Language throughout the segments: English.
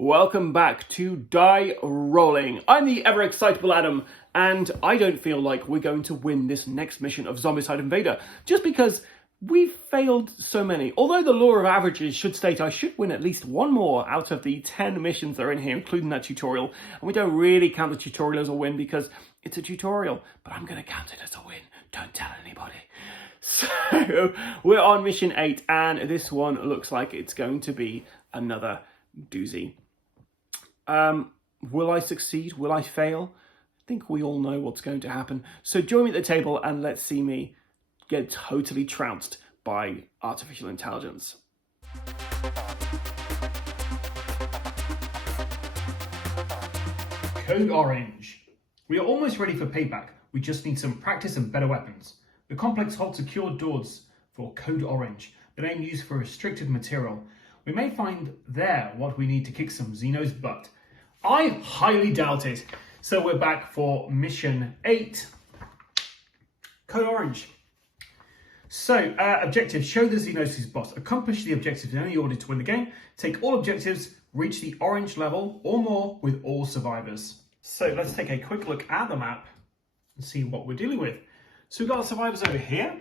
Welcome back to Die Rollin. I'm the ever-excitable Adam, and I don't feel like we're going to win this next mission of Zombicide Invader, just because we've failed so many. Although the law of averages should state I should win at least one more out of the 10 missions that are in here, including that tutorial, and we don't really count the tutorial as a win because it's a tutorial, but I'm going to count it as a win. Don't tell anybody. So, we're on mission 8, and this one looks like it's going to be another doozy. Will I succeed? Will I fail? I think we all know what's going to happen. So join me at the table and let's see me get totally trounced by artificial intelligence. Code Orange. We are almost ready for payback. We just need some practice and better weapons. The complex holds secured doors for Code Orange, the name used for restricted material. We may find there what we need to kick some Xeno's butt. I highly doubt it. So we're back for mission 8. Code Orange. So, objective, show the Xenos' boss. Accomplish the objectives in any order to win the game. Take all objectives, reach the orange level or more with all survivors. So let's take a quick look at the map and see what we're dealing with. So we've got survivors over here.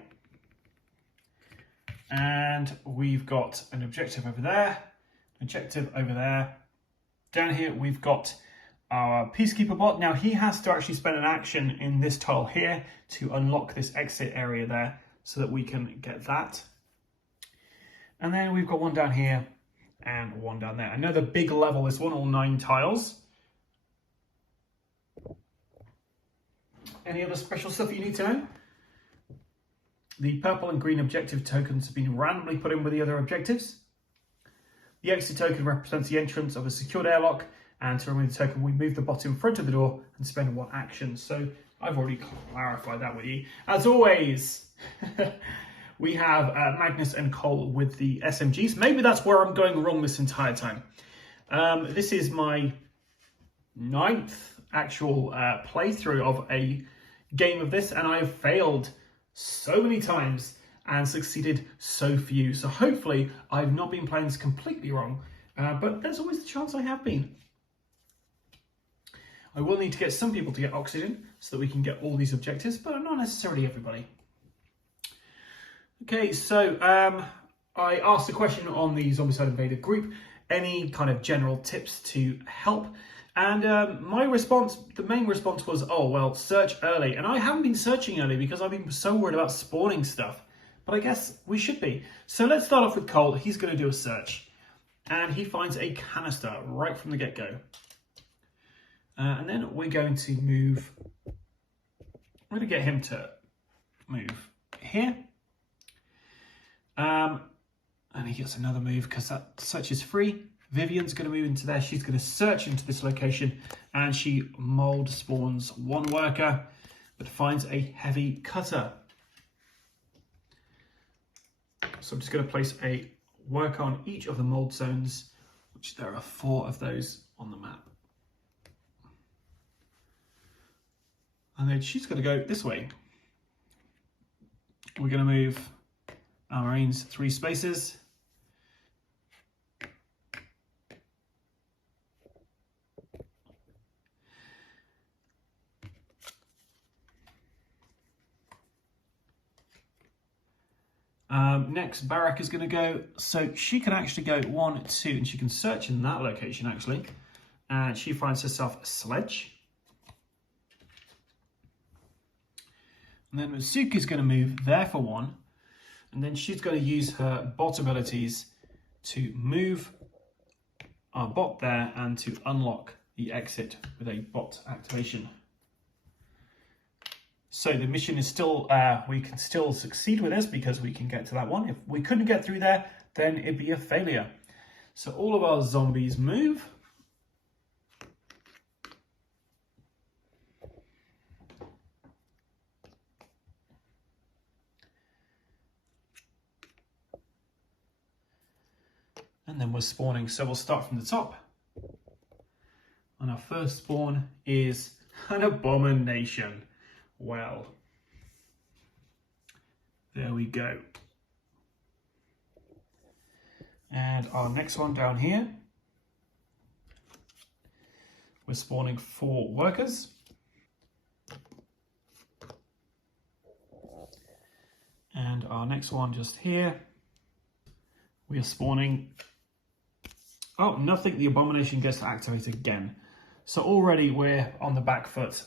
And we've got an objective over there, objective over there. Down here, we've got our Peacekeeper bot. Now, he has to actually spend an action in this tile here to unlock this exit area there so that we can get that. And then we've got one down here and one down there. Another big level, this one, all 9 tiles. Any other special stuff you need to know? The purple and green objective tokens have been randomly put in with the other objectives. The exit token represents the entrance of a secured airlock, and to remove the token, we move the bot in front of the door and spend 1 action. So I've already clarified that with you. As always, we have Magnus and Cole with the SMGs. Maybe that's where I'm going wrong this entire time. This is my 9th actual playthrough of a game of this, and I have failed so many times and succeeded so few. So hopefully I've not been playing this completely wrong, but there's always the chance I have been. I will need to get some people to get oxygen so that we can get all these objectives, but not necessarily everybody. Okay, so I asked a question on the Zombicide Invader group, any kind of general tips to help. And my response, the main response was, oh, well, search early. And I haven't been searching early because I've been so worried about spawning stuff. But I guess we should be. So let's start off with Cole. He's going to do a search. And he finds a canister right from the get-go. And then we're going to move. I'm going to get him to move here. And he gets another move because that search is free. Vivian's going to move into there. She's going to search into this location, and she mold spawns 1 worker, but finds a heavy cutter. So I'm just going to place a worker on each of the mold zones, which there are 4 of those on the map. And then she's going to go this way. We're going to move our Marines 3 spaces. Next, Barak is going to go, so she can actually go 1, 2, and she can search in that location actually, and she finds herself a sledge. And then Masuka is going to move there for 1, and then she's going to use her bot abilities to move our bot there and to unlock the exit with a bot activation. So the mission is still, we can still succeed with this because we can get to that one. If we couldn't get through there, then it'd be a failure. So all of our zombies move. And then we're spawning, so we'll start from the top. And our first spawn is an abomination. Well, there we go. And our next one down here we're spawning 4 workers. And our next one just here, we are spawning, oh, nothing, the abomination gets to activate again. So already we're on the back foot.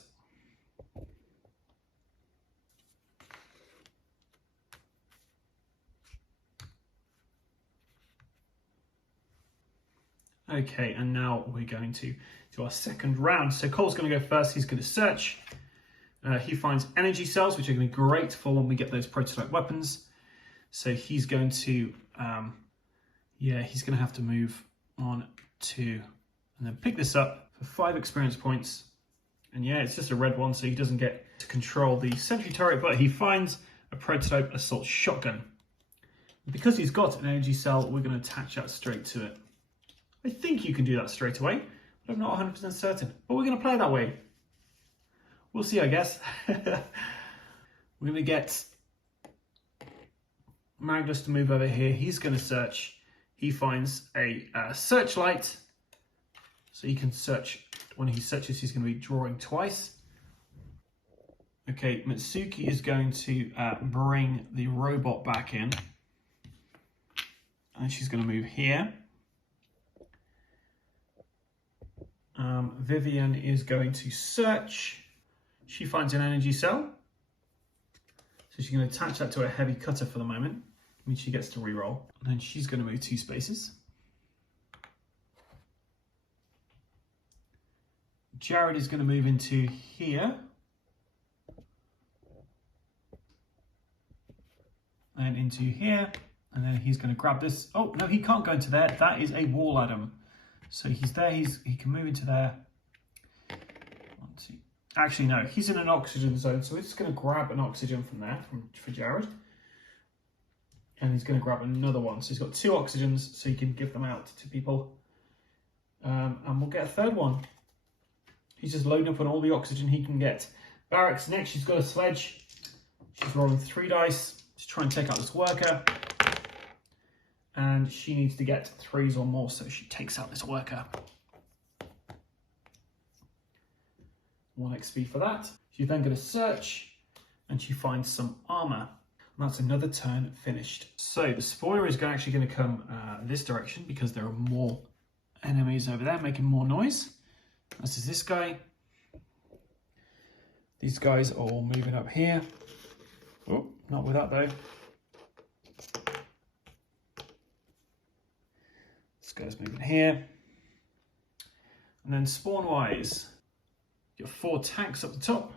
Okay, and now we're going to do our second round. So Cole's going to go first. He's going to search. He finds energy cells, which are going to be great for when we get those prototype weapons. So he's going to, he's going to have to move on to, and then pick this up for 5 experience points. And yeah, it's just a red one, so he doesn't get to control the sentry turret, but he finds a prototype assault shotgun. Because he's got an energy cell, we're going to attach that straight to it. I think you can do that straight away, but I'm not 100% certain. But we're going to play it that way. We'll see, I guess. We're going to get Magnus to move over here. He's going to search. He finds a searchlight. So he can search. When he searches, he's going to be drawing twice. Okay, Mitsuki is going to bring the robot back in. And she's going to move here. Vivian is going to search. She finds an energy cell. So she's going to attach that to a heavy cutter for the moment. I mean, she gets to reroll. And then she's going to move 2 spaces. Jared is going to move into here. And into here. And then he's going to grab this. Oh, no, he can't go into there. That is a wall, Adam. So he's there, he can move into there. 1, 2. Actually, no, he's in an oxygen zone, so we're just going to grab an oxygen from there, for Jared. And he's going to grab another one. So he's got 2 oxygens, so he can give them out to people. And we'll get a third one. He's just loading up on all the oxygen he can get. Barracks next, she's got a sledge. She's rolling 3 dice to try and take out this worker. And she needs to get 3s or more, so she takes out this worker. 1 XP for that. She's then going to search, and she finds some armor. And that's another turn finished. So the spoiler is actually going to come this direction because there are more enemies over there making more noise. This is this guy. These guys are all moving up here. Oh, not with that though. This guy's moving here. And then spawn-wise, you've got 4 tanks up the top.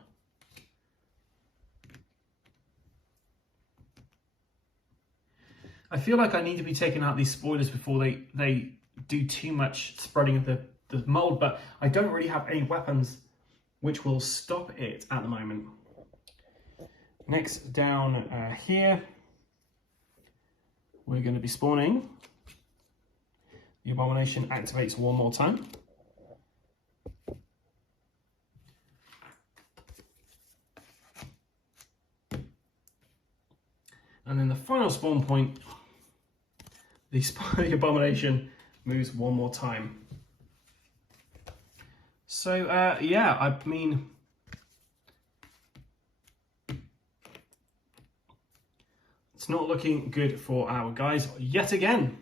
I feel like I need to be taking out these spoilers before they do too much spreading of the mold, but I don't really have any weapons which will stop it at the moment. Next, down here, we're going to be spawning. The abomination activates 1 more time. And then the final spawn point, the abomination moves 1 more time. So, yeah, I mean, it's not looking good for our guys yet again.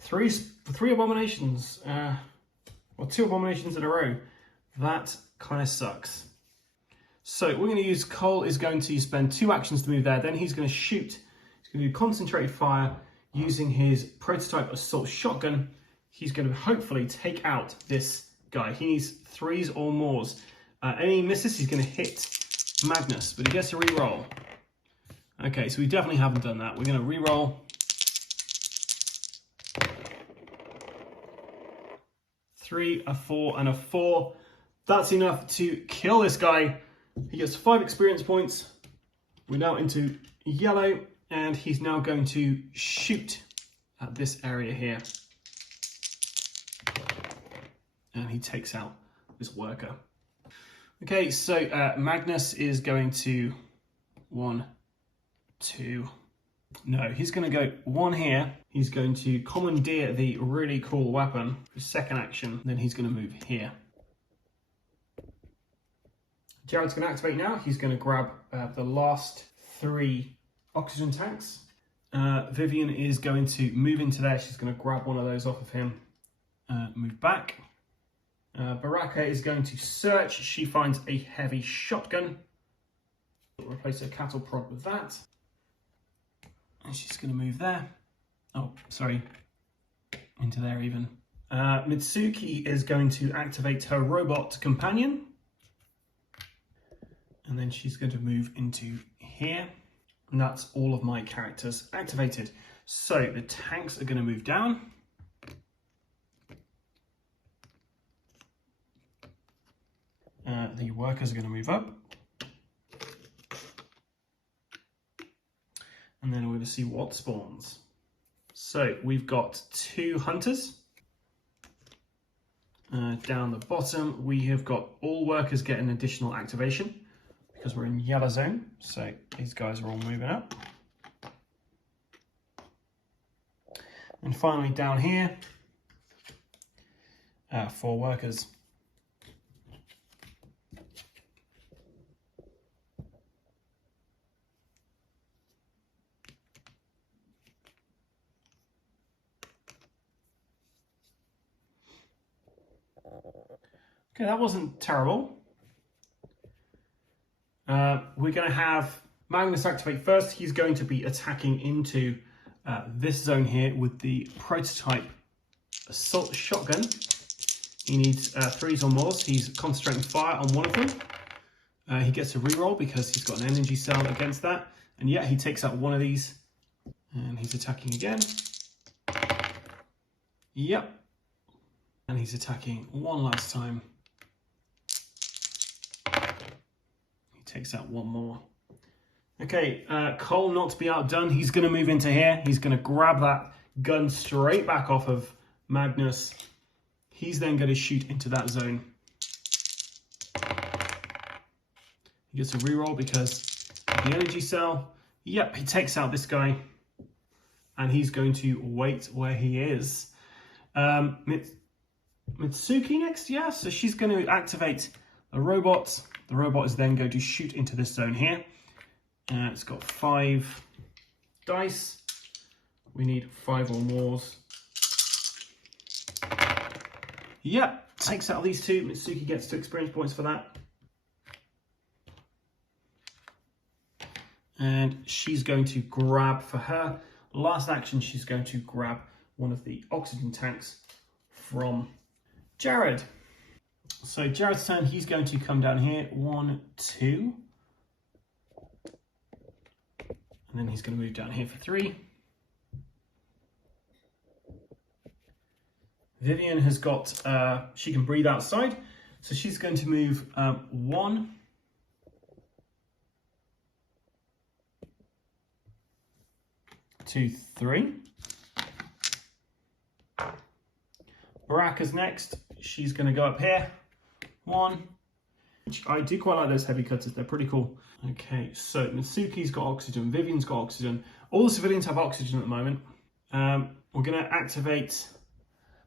3 abominations, or 2 abominations in a row. That kind of sucks. So we're going to use, Cole is going to spend 2 actions to move there. Then he's going to shoot. He's going to do concentrated fire using his prototype assault shotgun. He's going to hopefully take out this guy. He needs 3s or mores. Any misses, he's going to hit Magnus, but he gets to re-roll. Okay, so we definitely haven't done that. We're going to re-roll. 3, a 4, and a 4. That's enough to kill this guy. He gets 5 experience points. We're now into yellow, and he's now going to shoot at this area here. And he takes out this worker. Okay, so Magnus is going to 1, 2, No, he's going to go one here. He's going to commandeer the really cool weapon for second action. Then he's going to move here. Jared's going to activate now. He's going to grab the last 3 oxygen tanks. Vivian is going to move into there. She's going to grab one of those off of him. Move back. Baraka is going to search. She finds a heavy shotgun. Replace her cattle prod with that. And she's going to move there. Oh, sorry. Into there even. Mitsuki is going to activate her robot companion. And then she's going to move into here. And that's all of my characters activated. So the tanks are going to move down. The workers are going to move up. And then we're going to see what spawns. So we've got 2 hunters. Down the bottom, we have got all workers get an additional activation because we're in yellow zone. So these guys are all moving up. And finally down here, 4 workers. Okay, that wasn't terrible. We're going to have Magnus activate first. He's going to be attacking into this zone here with the prototype assault shotgun. He needs 3s or more. He's concentrating fire on one of them. He gets a reroll because he's got an energy cell against that. And yeah, he takes out one of these and he's attacking again. Yep. And he's attacking one last time. He takes out one more. Okay, Cole, not to be outdone, he's going to move into here. He's going to grab that gun straight back off of Magnus. He's then going to shoot into that zone. He gets a reroll because of the energy cell. Yep, he takes out this guy. And he's going to wait where he is. Mitsuki next, yeah, so she's going to activate the robot. The robot is then going to shoot into this zone here. It's got 5 dice. We need 5 or more. Yep, takes out these 2. Mitsuki gets 2 experience points for that. And she's going to grab, for her last action, she's going to grab one of the oxygen tanks from Jared. So Jared's turn, he's going to come down here. 1, 2. And then he's going to move down here for 3. Vivian has got, she can breathe outside. So she's going to move 1. 2, 3. Baraka's next. She's going to go up here. 1. I do quite like those heavy cutters. They're pretty cool. Okay, so Mitsuki's got oxygen. Vivian's got oxygen. All the civilians have oxygen at the moment. We're going to activate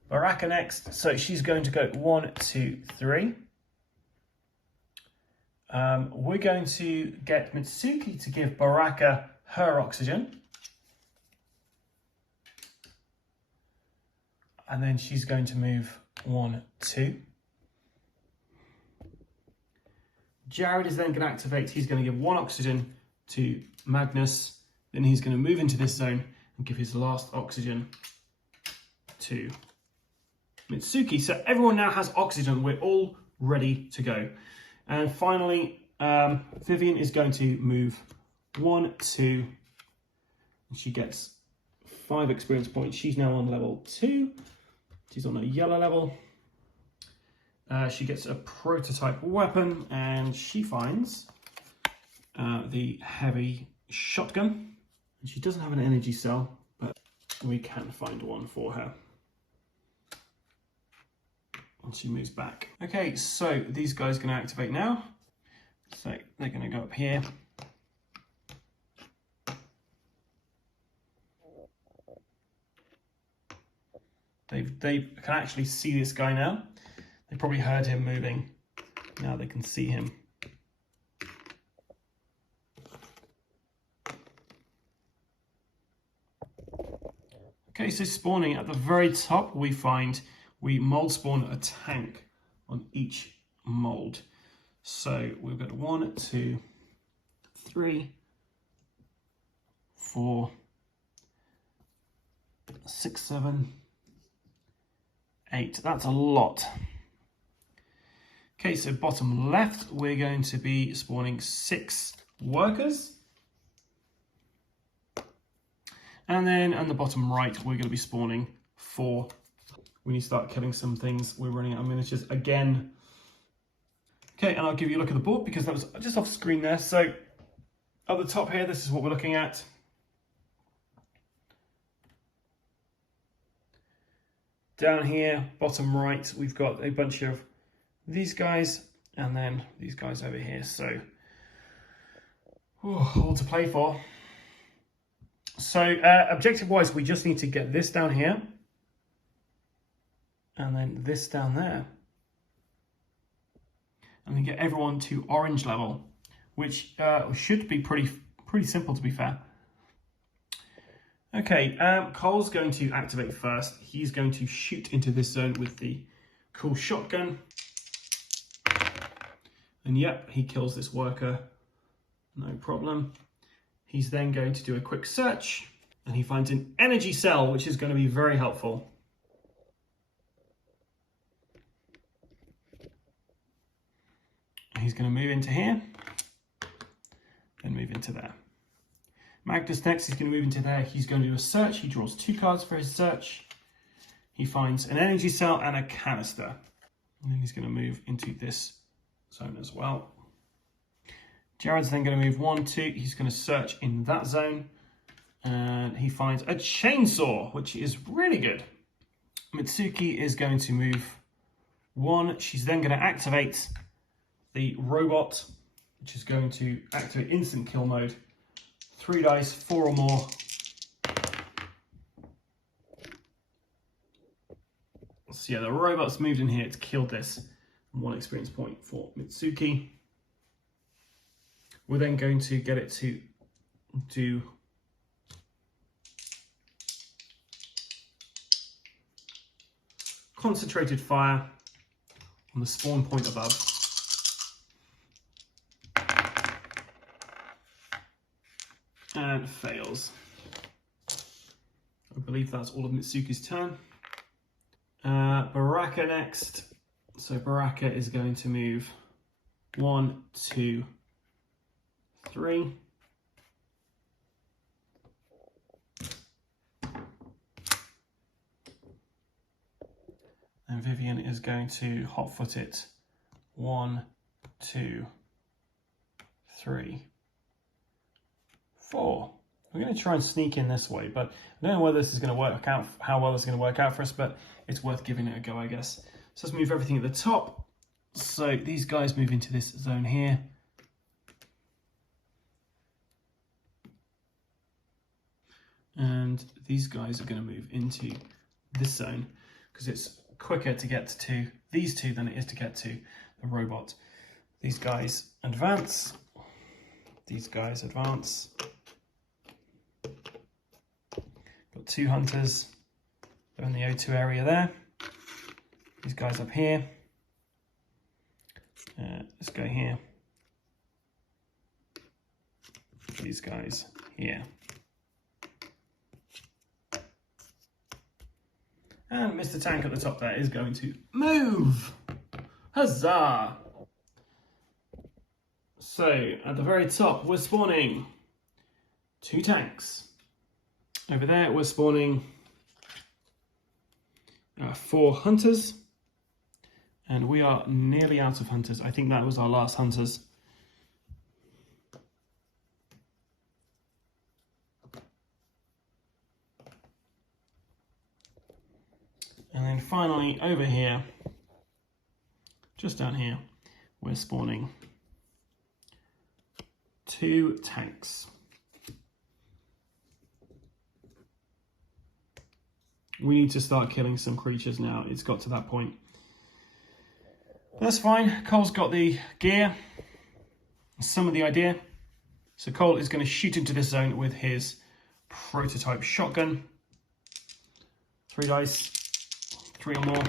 Baraka next. So she's going to go 1, 2, 3. We're going to get Mitsuki to give Baraka her oxygen. And then she's going to move 1, 2. Jared is then going to activate. He's going to give 1 oxygen to Magnus. Then he's going to move into this zone and give his last oxygen to Mitsuki. So everyone now has oxygen. We're all ready to go. And finally, Vivian is going to move 1, 2. And she gets 5 experience points. She's now on level 2. She's on a yellow level. She gets a prototype weapon and she finds the heavy shotgun. And she doesn't have an energy cell, but we can find one for her. And she moves back. Okay, so these guys are going to activate now. So they're going to go up here. They can actually see this guy now. They probably heard him moving. Now they can see him. Okay, so spawning at the very top, we mold spawn a tank on each mold. So we've got 1, 2, 3, 4, 6, 7, 8. That's a lot. Okay, so bottom left, we're going to be spawning 6 workers. And then on the bottom right, we're going to be spawning 4. We need to start killing some things. We're running out of miniatures again. Okay, and I'll give you a look at the board because that was just off screen there. So at the top here, this is what we're looking at. Down here, bottom right, we've got a bunch of these guys and then these guys over here. So all to play for. So objective-wise, we just need to get this down here and then this down there. And then get everyone to orange level, which should be pretty simple, to be fair. Okay, Cole's going to activate first. He's going to shoot into this zone with the cool shotgun. And yep, he kills this worker, no problem. He's then going to do a quick search and he finds an energy cell, which is going to be very helpful. He's going to move into here, then move into there. Magnus next, he's going to move into there. He's going to do a search. He draws 2 cards for his search. He finds an energy cell and a canister. And then he's going to move into this zone as well. Jared's then going to move 1, 2. He's going to search in that zone. And he finds a chainsaw, which is really good. Mitsuki is going to move 1. She's then going to activate the robot, which is going to activate instant kill mode. 3 dice, 4 or more. So yeah, the robot's moved in here to kill this. 1 experience point for Mitsuki. We're then going to get it to do concentrated fire on the spawn point above. And fails. I believe that's all of Mitsuki's turn. Baraka next. So Baraka is going to move 1, 2, 3. And Vivian is going to hot foot it. 1, 2, 3, 4. We're going to try and sneak in this way, but I don't know whether this is going to work out, how well it's going to work out for us, but it's worth giving it a go, I guess. So let's move everything at the top. So these guys move into this zone here. And these guys are going to move into this zone because it's quicker to get to these two than it is to get to the robot. These guys advance. These guys advance. Got 2 hunters. They're in the O2 area there. These guys up here. Let's go here. These guys here. And Mr. Tank at the top there is going to move. Huzzah! So at the very top, we're spawning 2 tanks. Over there, we're spawning 4 hunters. And we are nearly out of hunters. I think that was our last hunters. And then finally, over here, just down here, we're spawning 2 tanks. We need to start killing some creatures now. It's got to that point. That's fine. Cole's got the gear, some of the idea. So Cole is going to shoot into this zone with his prototype shotgun. 3 dice, 3 or more.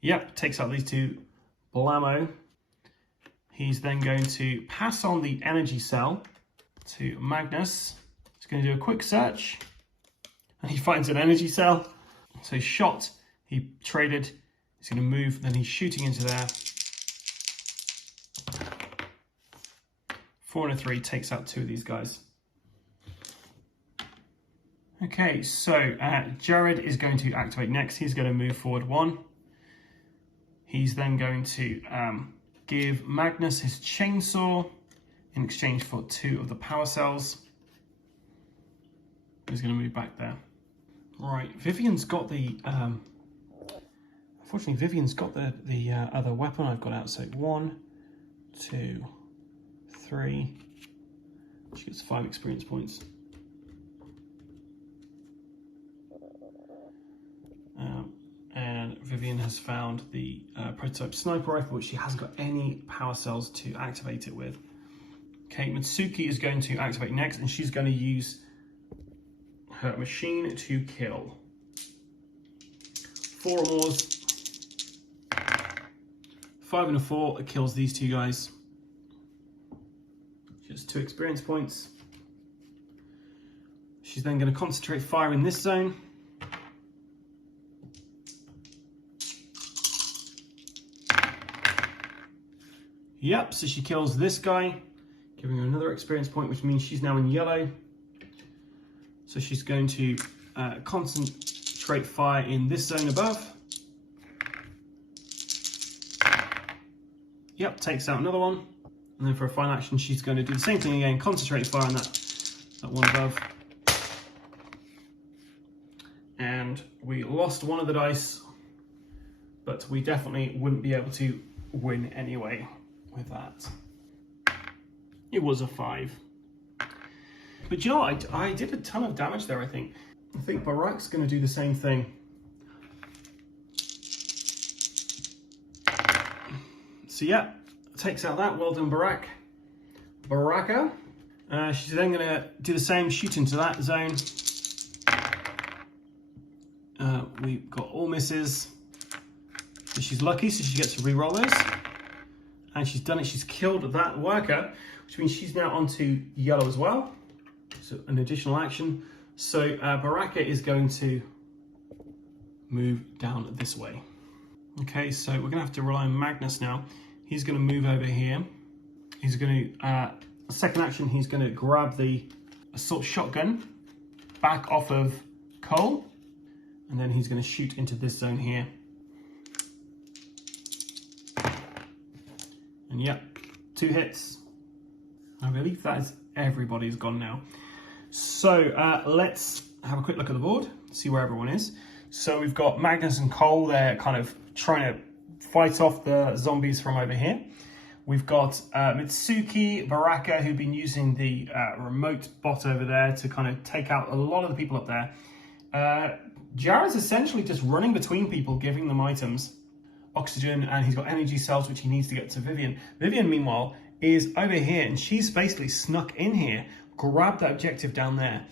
Yep, takes out these 2. Blammo. He's then going to pass on the energy cell to Magnus. He's going to do a quick search. And he finds an energy cell. So he shot, he traded. He's going to move, then he's shooting into there. 4 and a 3 takes out 2 of these guys. Okay, so Jared is going to activate next. He's going to move forward 1. He's then going to give Magnus his chainsaw in exchange for 2 of the power cells. He's going to move back there. Right, Vivian's got the... unfortunately, Vivian's got the other weapon I've got out. So 1, 2, 3. She gets 5 experience points. And Vivian has found the prototype sniper rifle, which she hasn't got any power cells to activate it with. Okay, Mitsuki is going to activate next, and she's going to use her machine to kill. 4 or more. 5 and a 4, it kills these 2 guys. Just 2 experience points. She's then going to concentrate fire in this zone. Yep, so she kills this guy, giving her another experience point, which means she's now in yellow. So she's going to concentrate fire in this zone above. Yep, takes out another one. And then for a final action, she's going to do the same thing again, concentrate fire on that one above. And we lost 1 of the dice, but we definitely wouldn't be able to win anyway with that. It was a 5. But you know what? I did a ton of damage there, I think. I think Barak's going to do the same thing. So yeah, takes out that. Well done, Barak. Baraka. She's then going to do the same, shoot into that zone. We've got all misses. So she's lucky, so she gets to re-roll those. And she's done it. She's killed that worker, which means she's now onto yellow as well. So an additional action. So Baraka is going to move down this way. Okay, so we're going to have to rely on Magnus now. He's going to move over here. He's going to, second action, he's going to grab the assault shotgun back off of Cole. And then he's going to shoot into this zone here. And yep, 2 hits. I believe that is everybody's gone now. So let's have a quick look at the board, see where everyone is. So we've got Magnus and Cole, they're kind of trying to fight off the zombies from over here. We've got Mitsuki, Baraka, who've been using the remote bot over there to kind of take out a lot of the people up there. Jared's essentially just running between people, giving them items, oxygen, and he's got energy cells, which he needs to get to Vivian. Vivian, meanwhile, is over here, and she's basically snuck in here, grabbed that objective down there.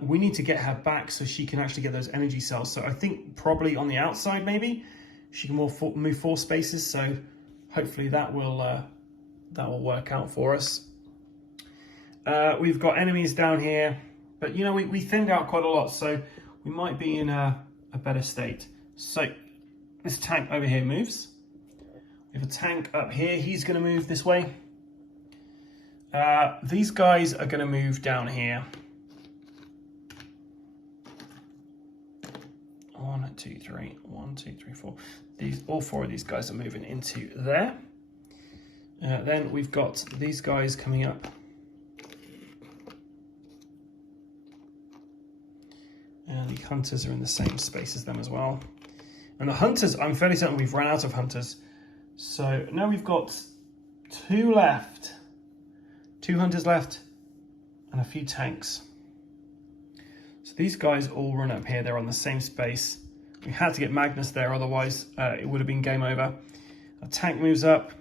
We need to get her back so she can actually get those energy cells. So I think probably on the outside, maybe she can move 4 spaces. So hopefully that will work out for us. We've got enemies down here, but you know we thinned out quite a lot, so we might be in a better state. So this tank over here moves. We have a tank up here. He's going to move this way. These guys are going to move down here. 1, 2, 3. 1, 2, 3, 4. All 4 of these guys are moving into there. Then we've got these guys coming up. And the hunters are in the same space as them as well. And the hunters, I'm fairly certain we've run out of hunters. So now we've got 2 left. 2 hunters left and a few tanks. So these guys all run up here. They're on the same space. We had to get Magnus there, otherwise it would have been game over. A tank moves up.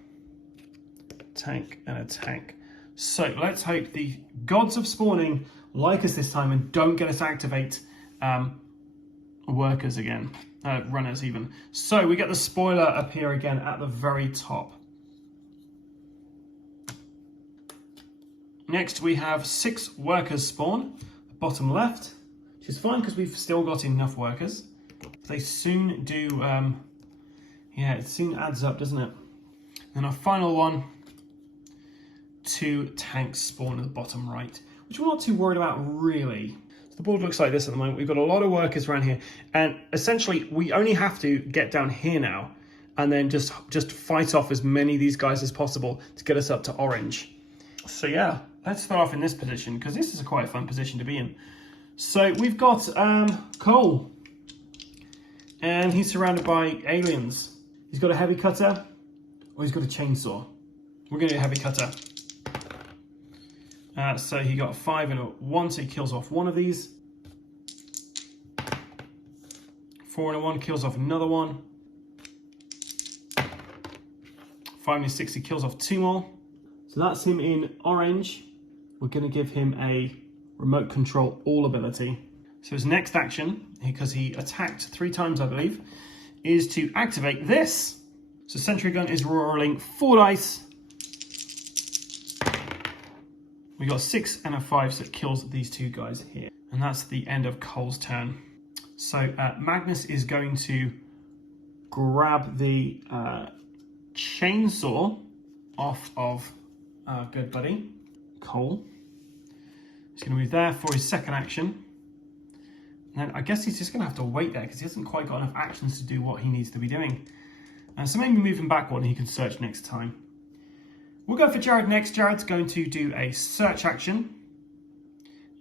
Tank and a tank. So let's hope the gods of spawning like us this time and don't get us to activate workers again. Runners even. So we get the spoiler up here again at the very top. Next we have 6 workers spawn, bottom left, which is fine because we've still got enough workers. They soon do, yeah, it soon adds up, doesn't it? And our final one, 2 tanks spawn at the bottom right, which we're not too worried about really. So the board looks like this at the moment. We've got a lot of workers around here, and essentially we only have to get down here now and then just fight off as many of these guys as possible to get us up to orange. So yeah, let's start off in this position because this is quite a fun position to be in. So we've got Cole, and he's surrounded by aliens. He's got a heavy cutter, or he's got a chainsaw. We're going to do a heavy cutter. So he got a 5 and a 1, so he kills off one of these. 4 and a 1 kills off another one. 5 and a 6, he kills off 2 more. So that's him in orange. We're going to give him a remote control all ability. So his next action, because he attacked 3 times I believe, is to activate this. So sentry gun is rolling 4 dice. We got 6 and a 5, so it kills these 2 guys here. And that's the end of Cole's turn. So Magnus is going to grab the chainsaw off of our good buddy, Cole. He's going to move there for his second action. And I guess he's just going to have to wait there because he hasn't quite got enough actions to do what he needs to be doing. So maybe move him back one and he can search next time. We'll go for Jared next. Jared's going to do a search action.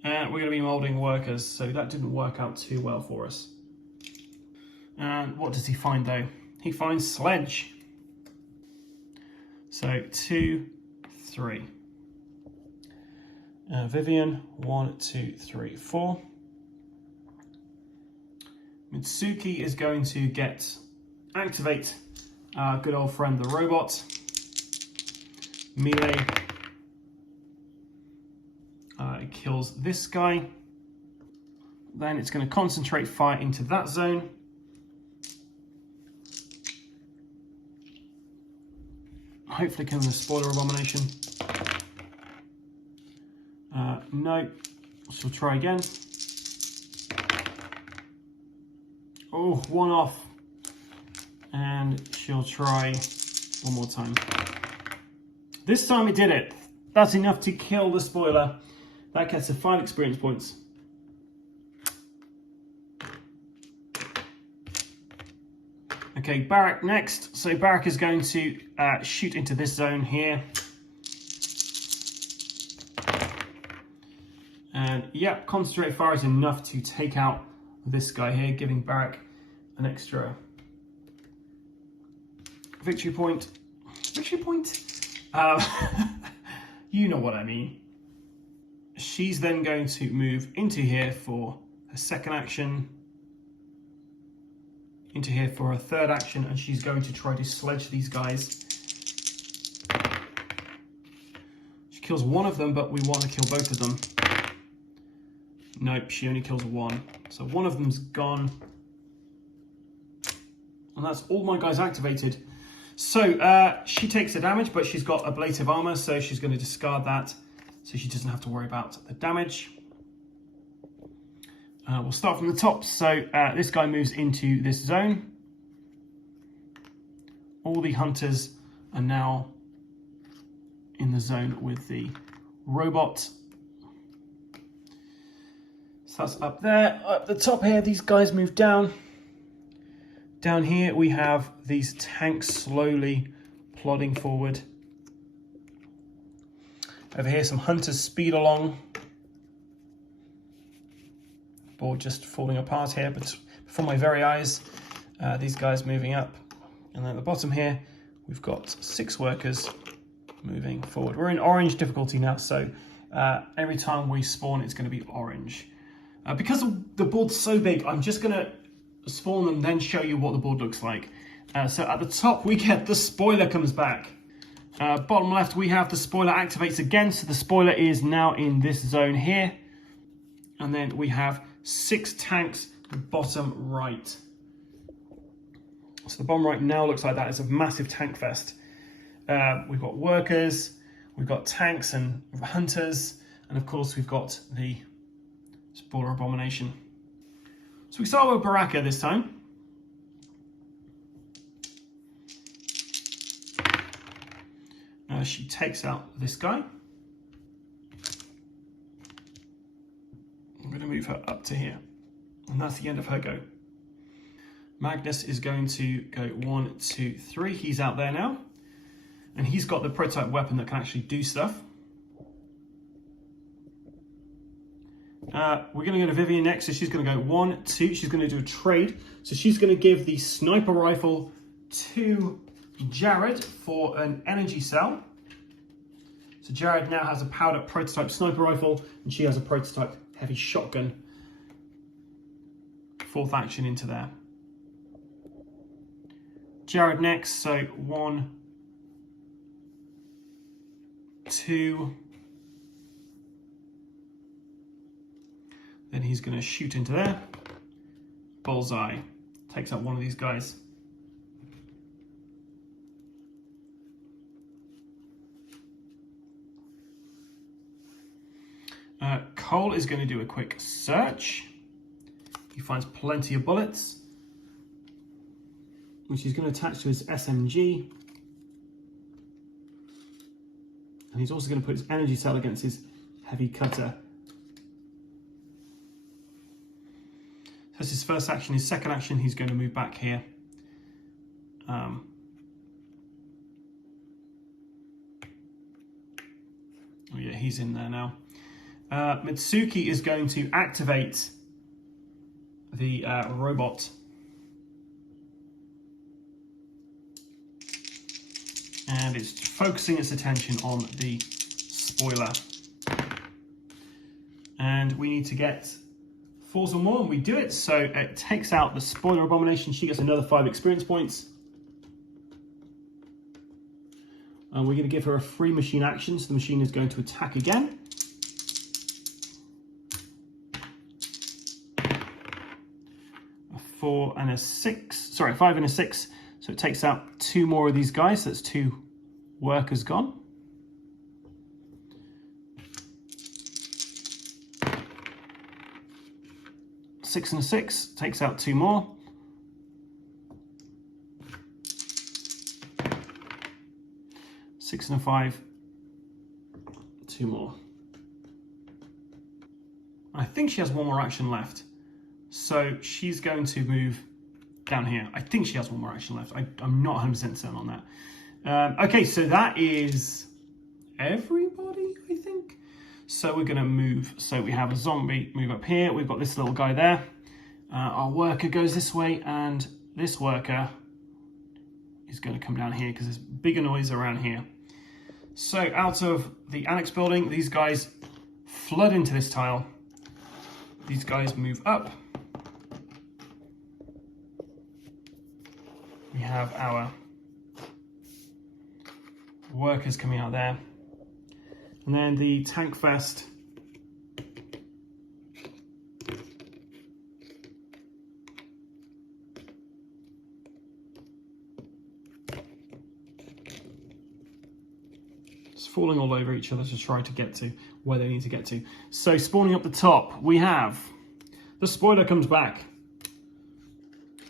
And we're going to be moulding workers, so that didn't work out too well for us. And what does he find though? He finds sledge. So 2, 3. Vivian, 1, 2, 3, 4. Mitsuki is going to activate our good old friend the robot. Melee. It kills this guy. Then it's going to concentrate fire into that zone. Hopefully killing the spoiler abomination. No. She'll try again. Oh, 1 off. And she'll try one more time. This time it did it. That's enough to kill the spoiler. That gets us 5 experience points. Okay, Barak next. So Barak is going to shoot into this zone here. And yep, concentrate fire is enough to take out this guy here, giving Barak an extra victory point. Victory point? You know what I mean. She's then going to move into here for her second action, into here for her third action, and she's going to try to sledge these guys. She kills one of them, but we want to kill both of them. Nope, she only kills one. So one of them's gone. And that's all my guys activated. So she takes the damage, but she's got ablative armor, so she's going to discard that, so she doesn't have to worry about the damage. We'll start from the top. So this guy moves into this zone. All the hunters are now in the zone with the robot. So that's up there. Up the top here, these guys move down. Down here we have these tanks slowly plodding forward. Over here some hunters speed along. Board just falling apart here, but before my very eyes, these guys moving up. And then at the bottom here, we've got 6 workers moving forward. We're in orange difficulty now, so every time we spawn, it's going to be orange. Because the board's so big, I'm just going to spawn them, then show you what the board looks like. So at the top, we get the spoiler comes back. Bottom left, we have the spoiler activates again. So the spoiler is now in this zone here. And then we have 6 tanks bottom right. So the bottom right now looks like that. It's a massive tank fest. We've got workers, we've got tanks and hunters, and of course we've got the spoiler abomination. So we start with Baraka this time. She takes out this guy. I'm going to move her up to here, and that's the end of her go. Magnus is going to go 1, 2, 3. He's out there now, and he's got the prototype weapon that can actually do stuff. We're going to go to Vivian next, so she's going to go 1, 2. She's going to do a trade, so she's going to give the sniper rifle to Jared for an energy cell. So Jared now has a powered up prototype sniper rifle, and she has a prototype heavy shotgun. 4th action into there. Jared next, so 1, 2. Then he's going to shoot into there. Bullseye. Takes out one of these guys. Cole is going to do a quick search. He finds plenty of bullets, which he's going to attach to his SMG. And he's also going to put his energy cell against his heavy cutter. That's his first action. His second action, he's going to move back here. Oh yeah, he's in there now. Mitsuki is going to activate the robot. And it's focusing its attention on the spoiler. And we need to get 4 or more, and we do it. So it takes out the spoiler abomination. She gets another 5 experience points. And we're going to give her a free machine action, so the machine is going to attack again. A 4 and a 6, sorry, 5 and a 6. So it takes out 2 more of these guys. So that's 2 workers gone. Six and a 6 takes out 2 more. 6 and a 5, 2 more. I think she has 1 more action left. So she's going to move down here. I think she has 1 more action left. I'm not 100% certain on that. Okay, so that is everybody, I think. So we're going to move. So we have a zombie move up here. We've got this little guy there. Our worker goes this way, and this worker is going to come down here because there's bigger noise around here. So out of the annex building, these guys flood into this tile. These guys move up. We have our workers coming out there. And then the tank fest is falling all over each other to try to get to where they need to get to. So spawning up the top, we have the spoiler comes back.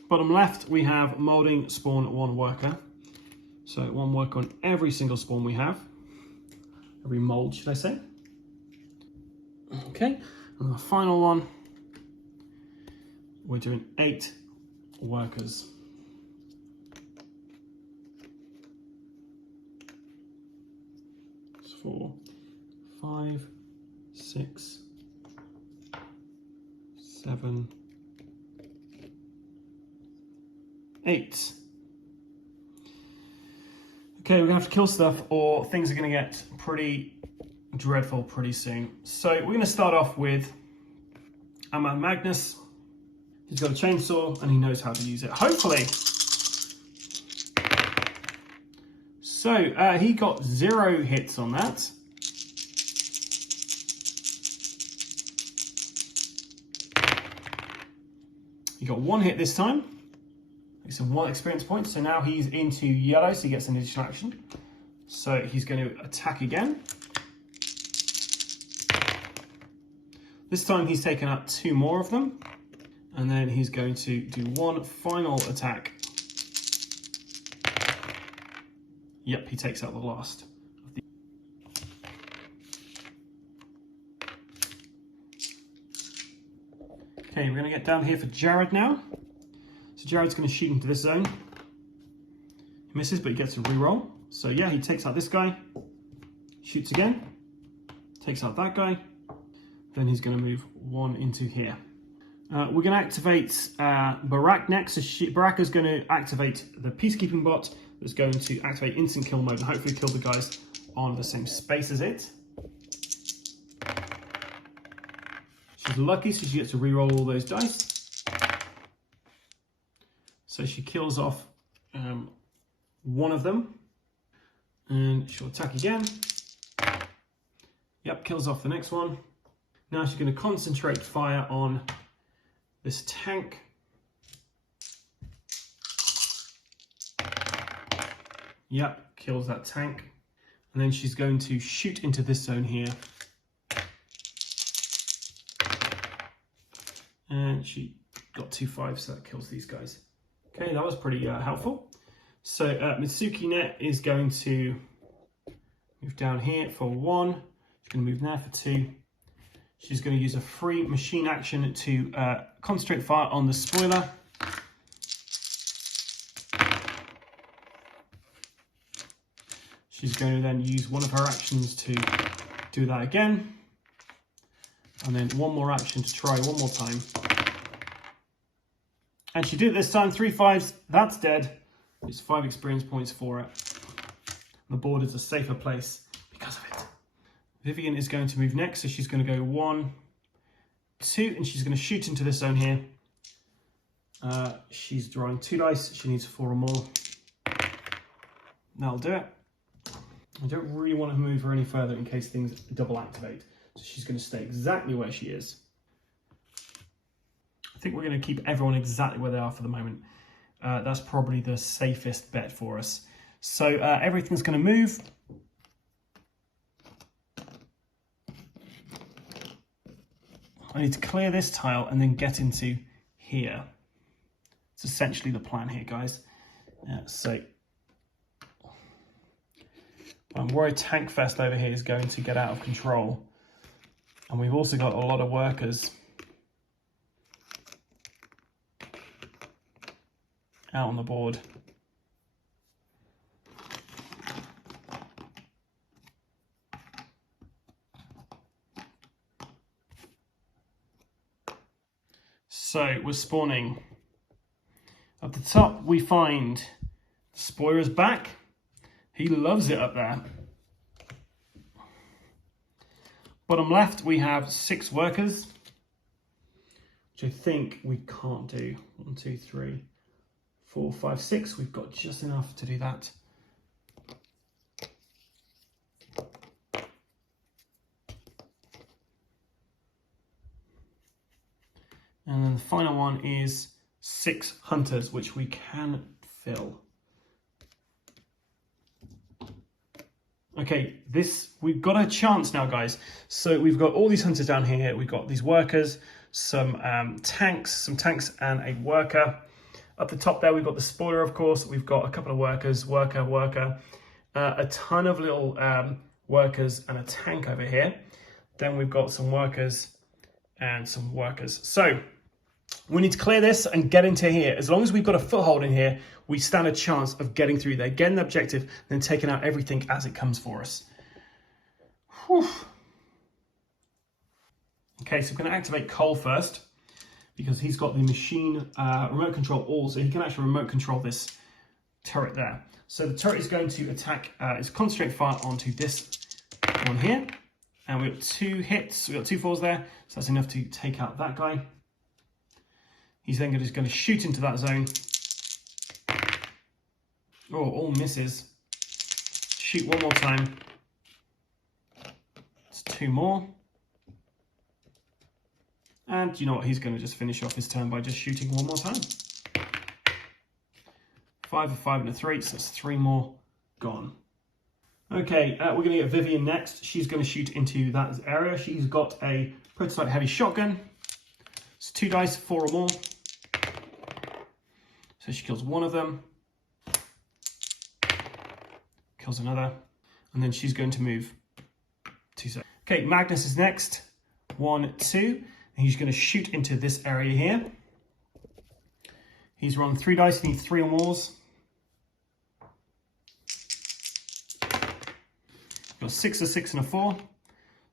Bottom left, we have molding spawn 1 worker. So 1 worker on every single spawn we have. Every mold, should I say. Okay, and the final one, we're doing 8 workers. It's 4, 5, 6, 7, 8. Okay, we're gonna have to kill stuff or things are gonna get pretty dreadful pretty soon. So we're gonna start off with our Magnus. He's got a chainsaw and he knows how to use it, hopefully. So he got 0 hits on that. He got 1 hit this time. It's a 1 experience point. So now he's into yellow, so he gets an additional action. So he's going to attack again. This time he's taken out 2 more of them. And then he's going to do 1 final attack. Yep, he takes out the last. Okay, we're going to get down here for Jared now. So Jared's going to shoot into this zone. He misses, but he gets a reroll. So yeah, he takes out this guy, shoots again, takes out that guy. Then he's going to move 1 into here. We're going to activate Barak next. So Barak is going to activate the peacekeeping bot that's going to activate instant kill mode and hopefully kill the guys on the same space as it. She's lucky, so she gets to reroll all those dice. So she kills off 1 of them. And she'll attack again. Yep, kills off the next one. Now she's going to concentrate fire on this tank. Yep, kills that tank. And then she's going to shoot into this zone here. And she got 2 5s, so that kills these guys. Okay, that was pretty helpful. So Mitsuki Net is going to move down here for 1. She's going to move there for 2. She's going to use a free machine action to concentrate fire on the spoiler. She's going to then use one of her actions to do that again. And then 1 more action to try 1 more time. And she did it this time, 3 5s, that's dead. It's 5 experience points for it. The board is a safer place because of it. Vivian is going to move next, so she's going to go 1, 2, and she's going to shoot into this zone here. She's drawing 2 dice, she needs 4 or more. That'll do it. I don't really want to move her any further in case things double activate. So she's going to stay exactly where she is. I think we're going to keep everyone exactly where they are for the moment. That's probably the safest bet for us. So everything's going to move. I need to clear this tile and then get into here. It's essentially the plan here, guys. So I'm worried Tank Fest over here is going to get out of control. And we've also got a lot of workers out on the board. So we're spawning. At the top we find the spoiler's back. He loves it up there. Bottom left we have 6 workers, which I think we can't do. 1, 2, 3, 4, 5, 6. We've got just enough to do that. And then the final one is 6 hunters, which we can fill. Okay, we've got a chance now, guys. So we've got all these hunters down here. We've got these workers, some tanks and a worker. Up the top there, we've got the spoiler, of course. We've got a couple of workers, worker, a ton of little workers and a tank over here. Then we've got some workers and some workers. So we need to clear this and get into here. As long as we've got a foothold in here, we stand a chance of getting through there, getting the objective, then taking out everything as it comes for us. Whew. Okay, so we're going to activate Cole first, because he's got the machine remote control all, so he can actually remote control this turret there. So the turret is going to attack, is concentrate fire onto this one here. And we've got 2 hits, we've got 2 falls there, so that's enough to take out that guy. He's then just going to shoot into that zone. Oh, all misses. Shoot one more time. It's 2 more. And you know what, he's going to just finish off his turn by just shooting one more time. 5, a 5, and a 3, so that's 3 more gone. Okay, we're going to get Vivian next. She's going to shoot into that area. She's got a prototype heavy shotgun. It's 2 dice, 4 or more. So she kills one of them. Kills another. And then she's going to move 2 seconds. Okay, Magnus is next. 1, 2. And he's going to shoot into this area here. He's rolled 3 dice, he needs 3 or more. Got 6, a 6, and a 4. So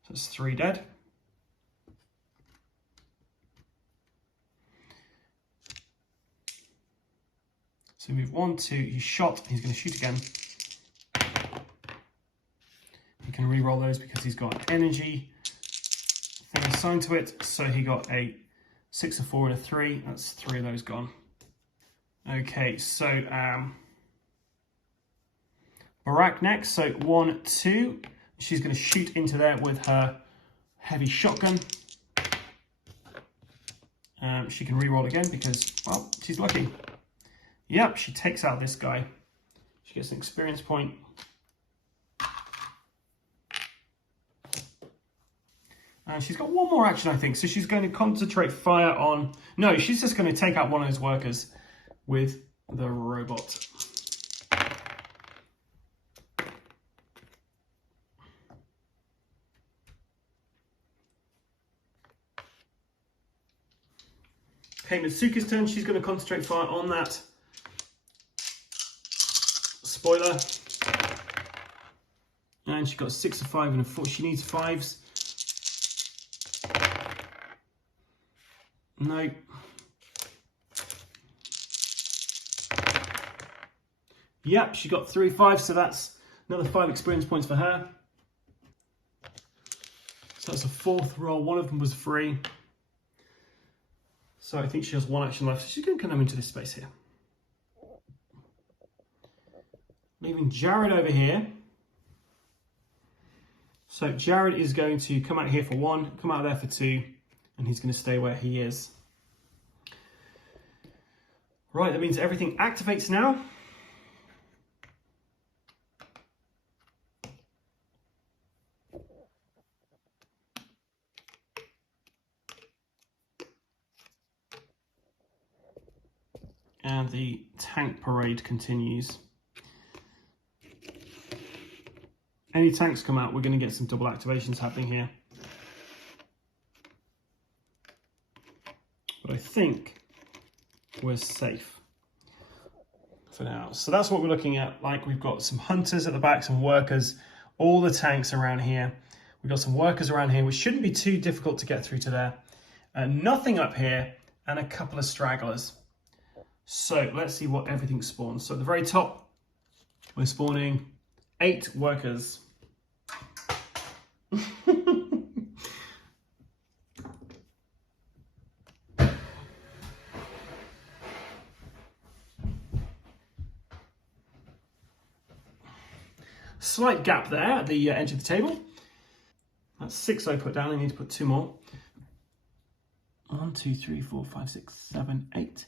that's 3 dead. So move 1, 2, he's shot, he's going to shoot again. He can re-roll those because he's got energy thing assigned to it. So he got a 6, a 4, and a 3. That's 3 of those gone. Okay, so Barak next. So 1, 2. She's going to shoot into there with her heavy shotgun. She can re-roll again because, well, she's lucky. Yep, she takes out this guy. She gets an experience point. And she's got one more action, I think. So she's going to concentrate fire on... No, she's just going to take out one of those workers with the robot. Okay, Mitsuka's turn. She's going to concentrate fire on that spoiler. And she got a 6, a 5, and a 4. She needs 5s. No. Yep, she got 3 5s, so that's another 5 experience points for her. So that's a 4th roll. One of them was free. So I think she has 1 action left. So she's going to come into this space here. Leaving Jared over here. So Jared is going to come out here for 1, come out there for 2, and he's going to stay where he is. Right, that means everything activates now. And the tank parade continues. Any tanks come out, we're going to get some double activations happening here. But I think we're safe for now. So that's what we're looking at. Like, we've got some hunters at the back, some workers, all the tanks around here. We've got some workers around here, which shouldn't be too difficult to get through to there. Nothing up here, and a couple of stragglers. So let's see what everything spawns. So at the very top, we're spawning 8 workers. Slight gap there at the edge of the table. That's 6 I put down. I need to put 2 more. 1, 2, 3, 4, 5, 6, 7, 8.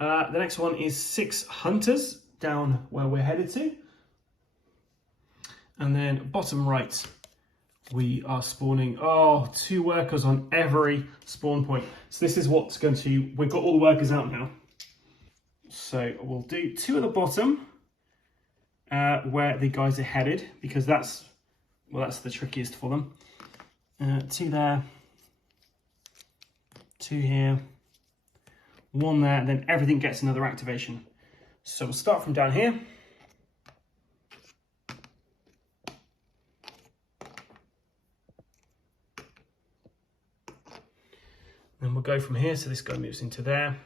The next one is 6 hunters down where we're headed to. And then bottom right, we are spawning, 2 workers on every spawn point. So this is what's going to, we've got all the workers out now. So we'll do 2 at the bottom where the guys are headed, because that's the trickiest for them. 2 there, 2 here, 1 there, and then everything gets another activation. So we'll start from down here. Then we'll go from here, so this guy moves into there.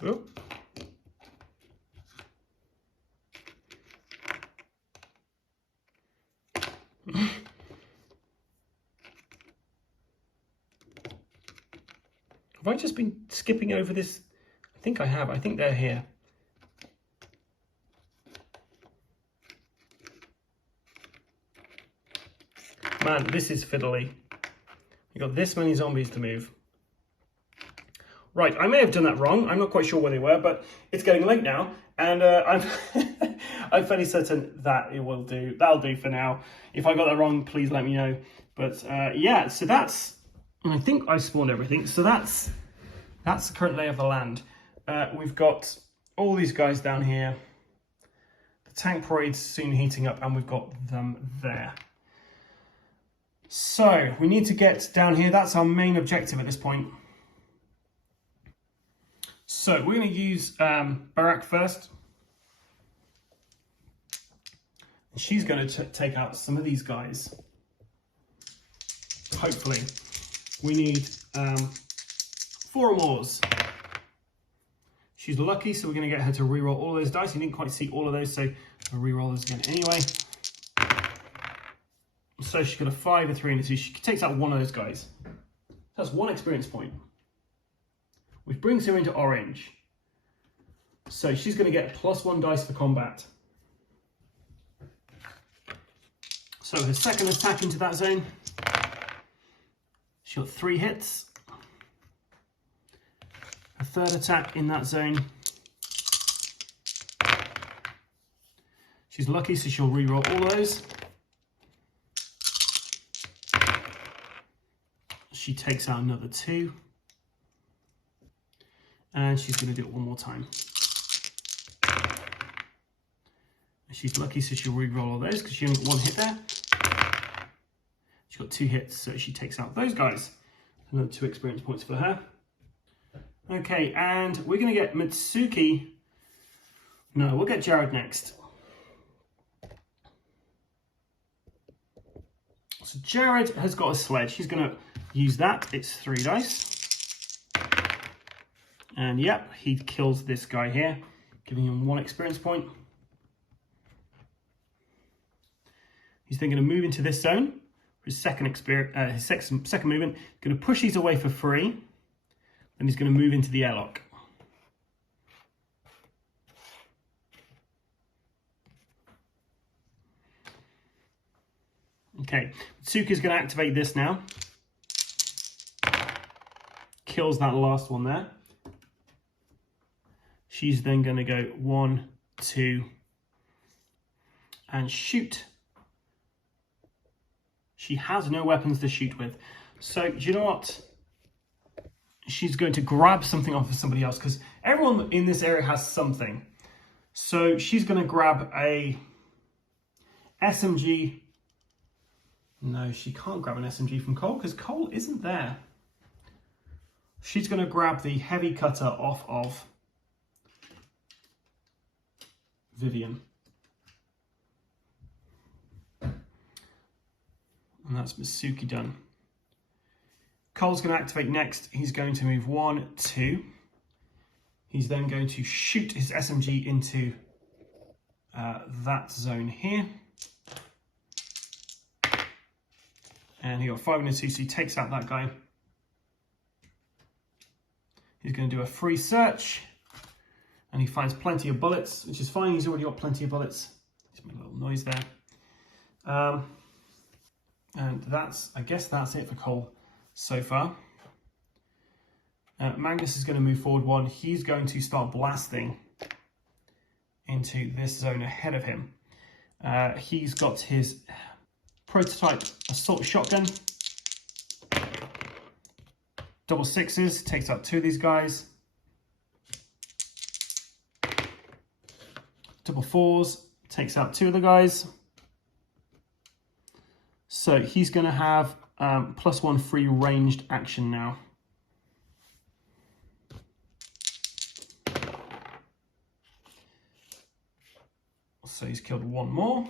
Oh. Have I just been skipping over this? I think I have. I think they're here. Man, this is fiddly. You've got this many zombies to move. Right, I may have done that wrong. I'm not quite sure where they were, but it's getting late now, and I'm I'm fairly certain that it will do. That'll do for now. If I got that wrong, please let me know. But yeah, so that's, and I think I spawned everything. So that's the current lay of the land. We've got all these guys down here. The tank parade's soon heating up, and we've got them there. So we need to get down here. That's our main objective at this point. So we're going to use Barak first. And she's going to take out some of these guys. Hopefully. We need 4 moors. She's lucky, so we're going to get her to reroll all those dice. You didn't quite see all of those, so I'll reroll those again anyway. So she's got a 5, a 3, and a 2. She takes out one of those guys. That's 1 experience point, which brings her into orange. So she's going to get +1 dice for combat. So her second attack into that zone, she got 3 hits. Her third attack in that zone, she's lucky, so she'll reroll all those. She takes out another 2. And she's going to do it one more time. She's lucky, so she'll re-roll all those because she only got 1 hit there. She's got 2 hits, so she takes out those guys. Another 2 experience points for her. Okay, and we're going to get Mitsuki. No, we'll get Jared next. So Jared has got a sledge. He's going to use that. It's 3 dice. And yep, he kills this guy here, giving him 1 experience point. He's then going to move into this zone for his second movement. He's going to push these away for free. Then he's going to move into the airlock. Okay, Tsuki's going to activate this now. Kills that last one there. She's then going to go 1, 2, and shoot. She has no weapons to shoot with. So, do you know what? She's going to grab something off of somebody else because everyone in this area has something. So she's going to grab a SMG. No, she can't grab an SMG from Cole because Cole isn't there. She's going to grab the heavy cutter off of Vivian. And that's Mitsuki done. Cole's going to activate next. He's going to move 1, 2. He's then going to shoot his SMG into that zone here. And he got 5 and a 2, so he takes out that guy. He's going to do a free search. And he finds plenty of bullets, which is fine. He's already got plenty of bullets. Just made a little noise there. And I guess that's it for Cole so far. Magnus is going to move forward 1. He's going to start blasting into this zone ahead of him. He's got his prototype assault shotgun. Double 6s, takes out 2 of these guys. Double 4s, takes out 2 of the guys. So he's going to have +1 free ranged action now. So he's killed 1 more.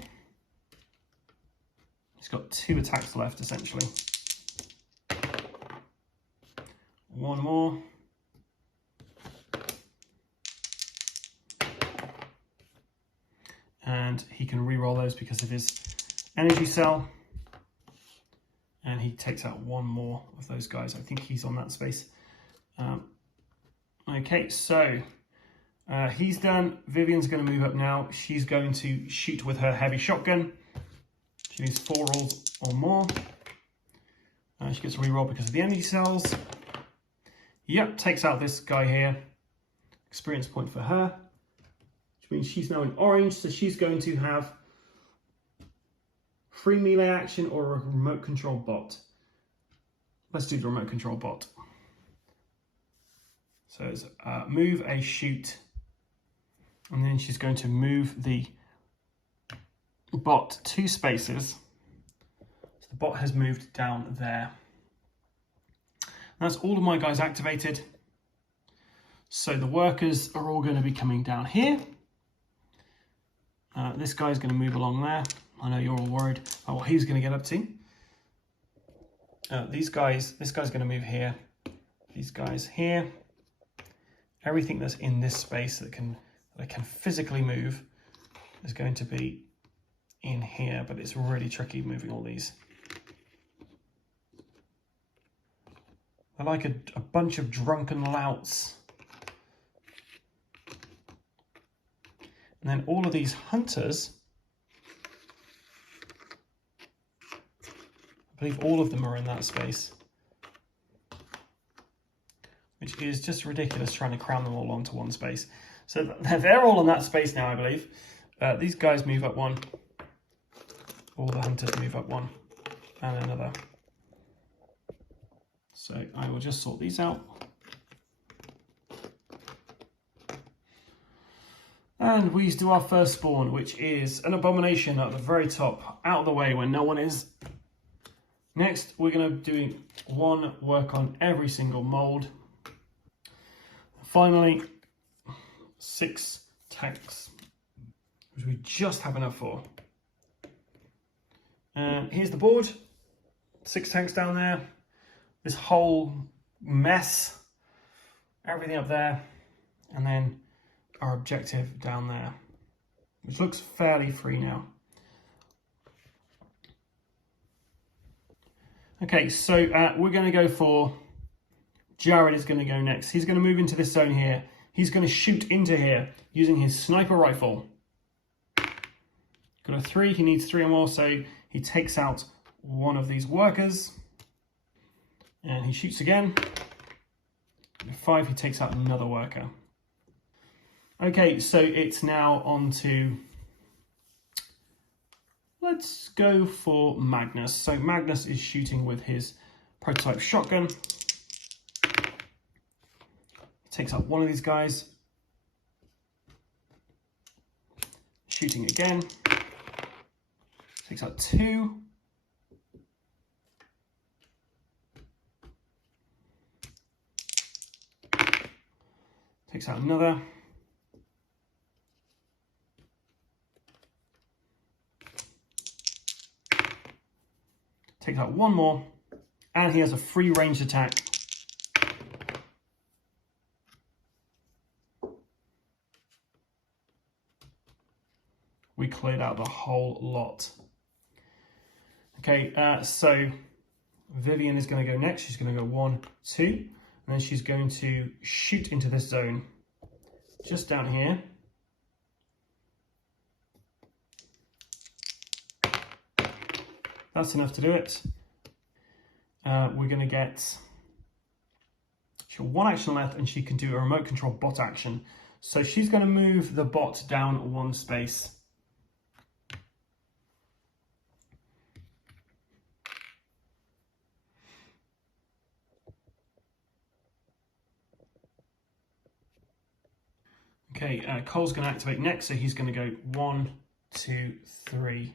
He's got 2 attacks left, essentially. 1 more. and he can re-roll those because of his energy cell. And he takes out one more of those guys. I think he's on that space. Okay, so he's done. Vivian's going to move up now. She's going to shoot with her heavy shotgun. She needs 4 rolls or more. She gets a reroll because of the energy cells. Yep, takes out this guy here. Experience point for her, which means she's now in orange, so she's going to have free melee action or a remote control bot. Let's do the remote control bot. So it's move a shoot, and then she's going to move the bot 2 spaces. So the bot has moved down there. And that's all of my guys activated. So the workers are all going to be coming down here. This guy's going to move along there. I know you're all worried about what he's going to get up to. This guy's going to move here. These guys here. Everything that's in this space that can physically move is going to be in here, but it's really tricky moving all these. They're like a bunch of drunken louts. And then all of these hunters, I believe all of them are in that space, which is just ridiculous trying to cram them all onto one space. So they're all in that space now, I believe. These guys move up 1. All the hunters move up 1 and another. So I will just sort these out. And we do our first spawn, which is an abomination at the very top, out of the way when no one is. Next, we're going to do 1 work on every single mold. Finally, 6 tanks, which we just have enough for. And here's the board. 6 tanks down there. This whole mess. Everything up there. And then our objective down there, which looks fairly free now. Okay, so we're going to go for Jared is going to go next. He's going to move into this zone here. He's going to shoot into here using his sniper rifle. Got a 3, he needs 3 or more, so he takes out one of these workers. And he shoots again. At 5, he takes out another worker. Okay, so it's now on to, let's go for Magnus. So Magnus is shooting with his prototype shotgun. He takes out one of these guys. Shooting again. Takes out 2. Takes out another. Takes out 1 more, and he has a free ranged attack. We cleared out the whole lot. Okay, so Vivian is going to go next. She's going to go 1, 2, and then she's going to shoot into this zone just down here. That's enough to do it. We're going to get, she'll 1 action left, and she can do a remote control bot action. So she's going to move the bot down 1 space. Okay, Cole's going to activate next, so he's going to go 1, 2, 3.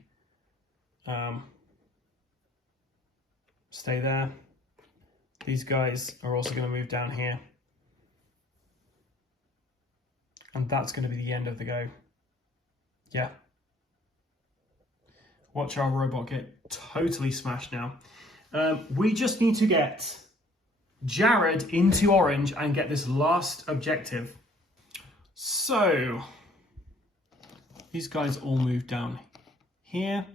Stay there. These guys are also going to move down here. And that's going to be the end of the go. Yeah. Watch our robot get totally smashed now. We just need to get Jared into orange and get this last objective. So, These guys all move down here.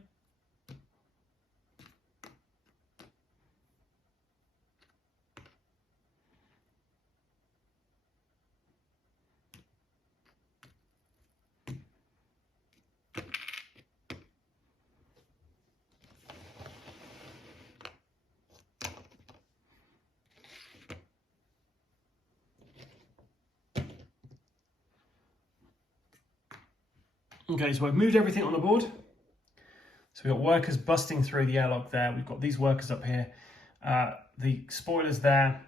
Okay, so I've moved everything on the board. So we've got workers busting through the airlock there. We've got these workers up here. The spoilers there.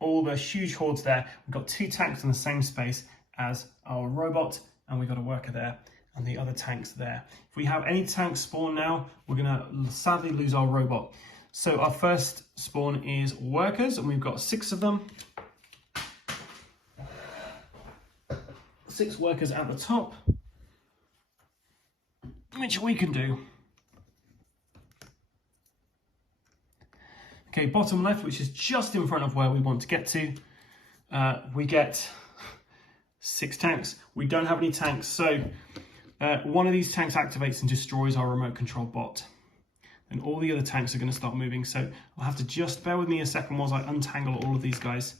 All the huge hordes there. We've got 2 tanks in the same space as our robot. And we've got a worker there. And the other tanks there. If we have any tanks spawn now, we're going to sadly lose our robot. So our first spawn is workers. And we've got 6 of them. 6 workers at the top, which we can do. Okay, bottom left, which is just in front of where we want to get to, we get 6 tanks. We don't have any tanks, so one of these tanks activates and destroys our remote control bot. And all the other tanks are going to start moving, so I'll have to just bear with me a second while I untangle all of these guys.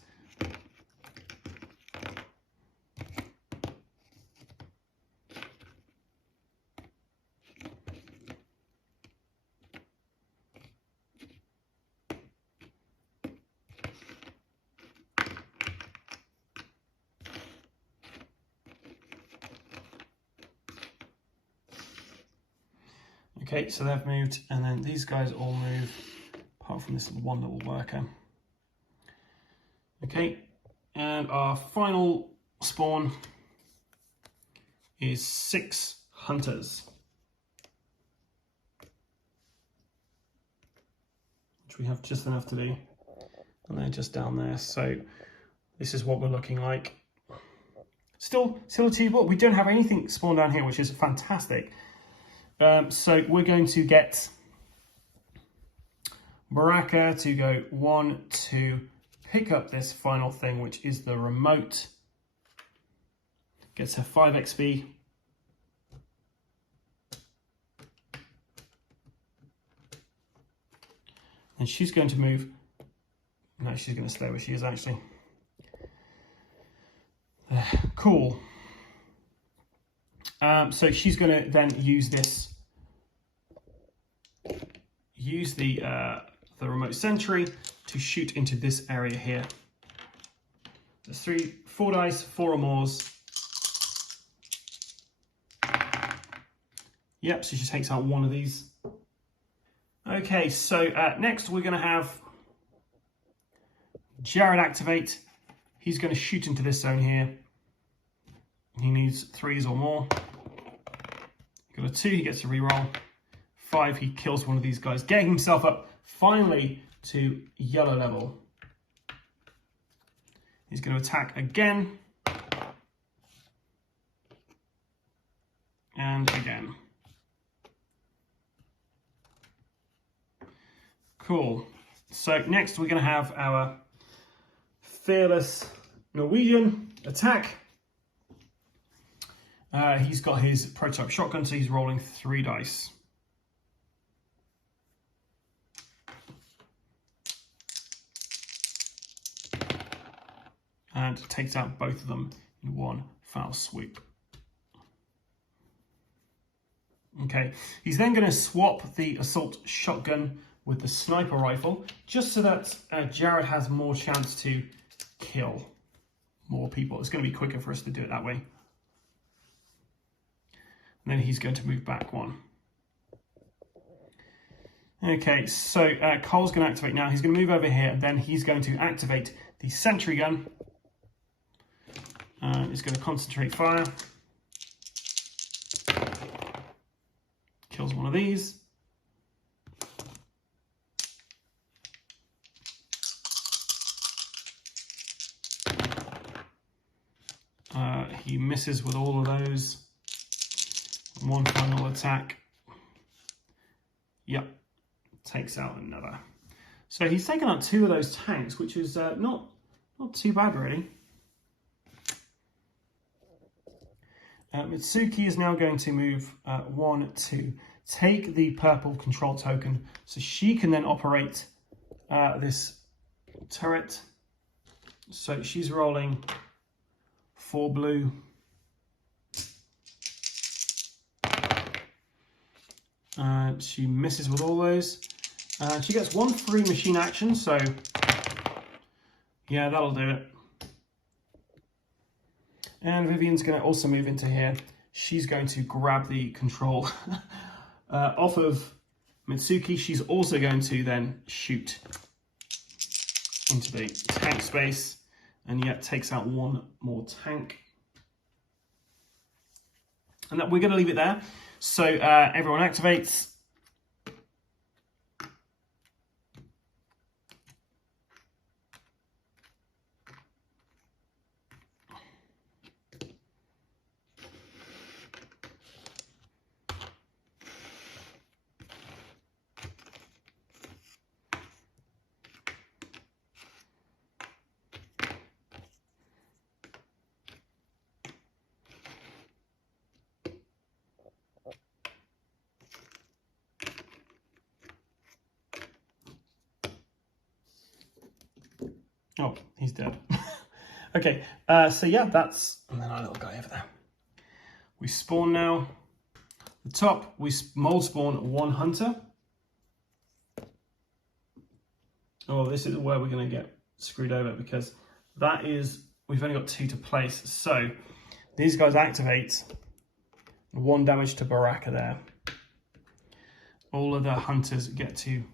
Okay, so they've moved, and then these guys all move, apart from this one little worker. Okay, and our final spawn is 6 hunters, which we have just enough to do, and they're just down there. So this is what we're looking like. Still achievable. We don't have anything spawned down here, which is fantastic. So we're going to get Baraka to go 1, 2, pick up this final thing, which is the remote. Gets her 5 XP. And she's going to move. No, she's going to stay where she is actually. Cool. So she's going to then use this, the remote sentry to shoot into this area here. There's 4 dice, 4 or more. Yep, so she takes out one of these. Okay, so next we're going to have Jared activate. He's going to shoot into this zone here. He needs 3s or more. Got a 2, he gets a reroll. 5, he kills one of these guys, getting himself up finally to yellow level. He's going to attack again. And again. Cool. So next we're going to have our fearless Norwegian attack. He's got his prototype shotgun, so he's rolling 3 dice. And takes out both of them in one foul swoop. Okay, he's then going to swap the assault shotgun with the sniper rifle, just so that Jared has more chance to kill more people. It's going to be quicker for us to do it that way. And then he's going to move back 1. Okay, so Cole's going to activate now. He's going to move over here, and then he's going to activate the sentry gun. He's going to concentrate fire. Kills one of these. He misses with all of those. One final attack. Yep, takes out another. So he's taken out 2 of those tanks, which is not too bad really. Mitsuki is now going to move 1, 2. Take the purple control token so she can then operate this turret. So she's rolling 4 blue. She misses with all those. She gets 1 free machine action, so yeah, that'll do it. And Vivian's going to also move into here. She's going to grab the control off of Mitsuki. She's also going to then shoot into the tank space, and yet takes out 1 more tank. And that we're going to leave it there. So everyone activates. Oh, he's dead. Okay, so yeah, that's... And then our little guy over there. We spawn now. The top, we mold spawn 1 hunter. Oh, this is where we're going to get screwed over, because that is... We've only got 2 to place. So these guys activate. 1 damage to Baraka there. All of the hunters get to